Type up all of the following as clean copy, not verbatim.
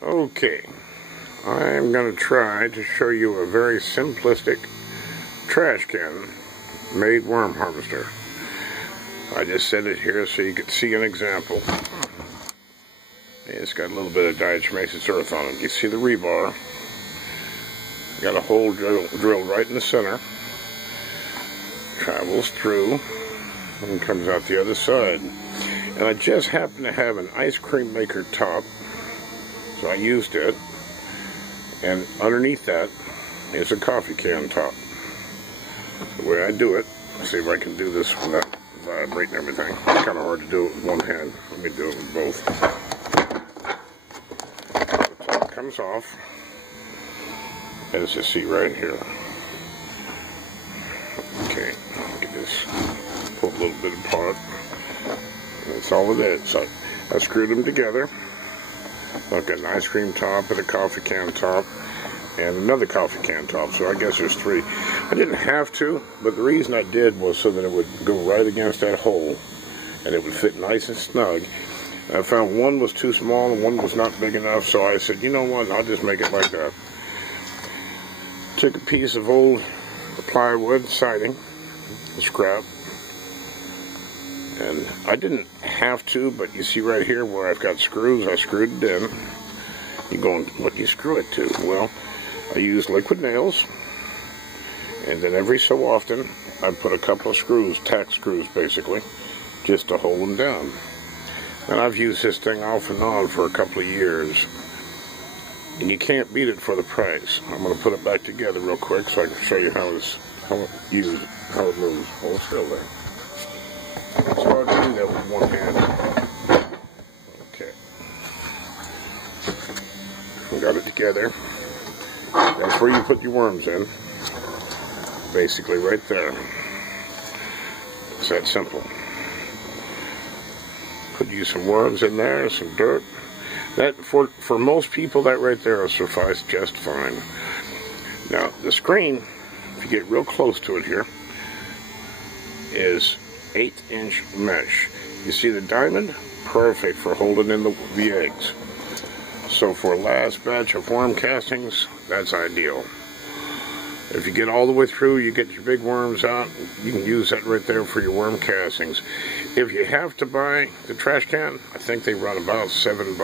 Okay, I'm going to try to show you a very simplistic trash can made worm harvester. I just set it here so you can see an example. It's got a little bit of diatomaceous earth on it. You see the rebar. Got a hole drilled right in the center. Travels through and comes out the other side. And I just happen to have an ice cream maker top, so I used it. And underneath that is a coffee can top. The way I do it, let's see if I can do this without vibrating everything. It's kind of hard to do it with one hand. Let me do it with both. The top comes off, as you see right here. Okay, look at this. Pull a little bit apart. That's all it is. So I screwed them together. Look, an ice cream top and a coffee can top and another coffee can top, so I guess there's three. I didn't have to, but the reason I did was so that it would go right against that hole and it would fit nice and snug. I found one was too small and one was not big enough, so I said, you know what, I'll just make it like that. Took a piece of old plywood siding, scrap, and I didn't have to, but you see right here where I've got screws, I screwed it in. You're going, what do you screw it to? Well, I use liquid nails, and then every so often I put a couple of screws, tack screws basically, just to hold them down. And I've used this thing off and on for a couple of years, and you can't beat it for the price. I'm going to put it back together real quick so I can show you how it moves. Oh, it's still there. It's hard to do that with one hand. Okay. We got it together. That's where you put your worms in. Basically right there. It's that simple. Put you some worms in there, some dirt. That for most people, that right there will suffice just fine. Now the screen, if you get real close to it here, is 8-inch mesh. You see the diamond? Perfect for holding in the eggs. So for last batch of worm castings, that's ideal. If you get all the way through, you get your big worms out, you can use that right there for your worm castings. If you have to buy the trash can, I think they run about $7.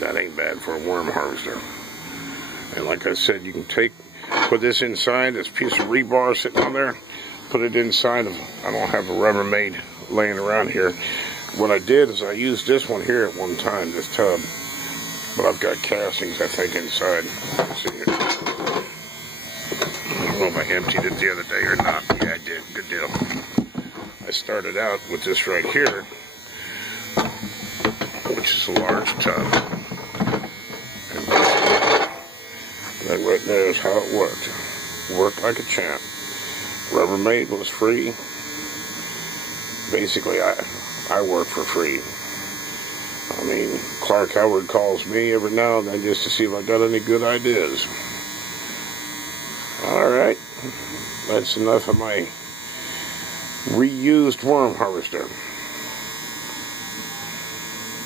That ain't bad for a worm harvester. And like I said, you can put this inside, this piece of rebar sitting on there, put it inside of, I don't have a Rubbermaid laying around here. What I did is I used this one here at one time, this tub. But I've got castings, I think, inside. Let's see here. I don't know if I emptied it the other day or not. Yeah, I did. Good deal. I started out with this right here, which is a large tub. And that right there is how it worked. Worked like a champ. Rubbermaid was free. Basically, I work for free. I mean, Clark Howard calls me every now and then just to see if I got any good ideas. Alright, that's enough of my reused worm harvester.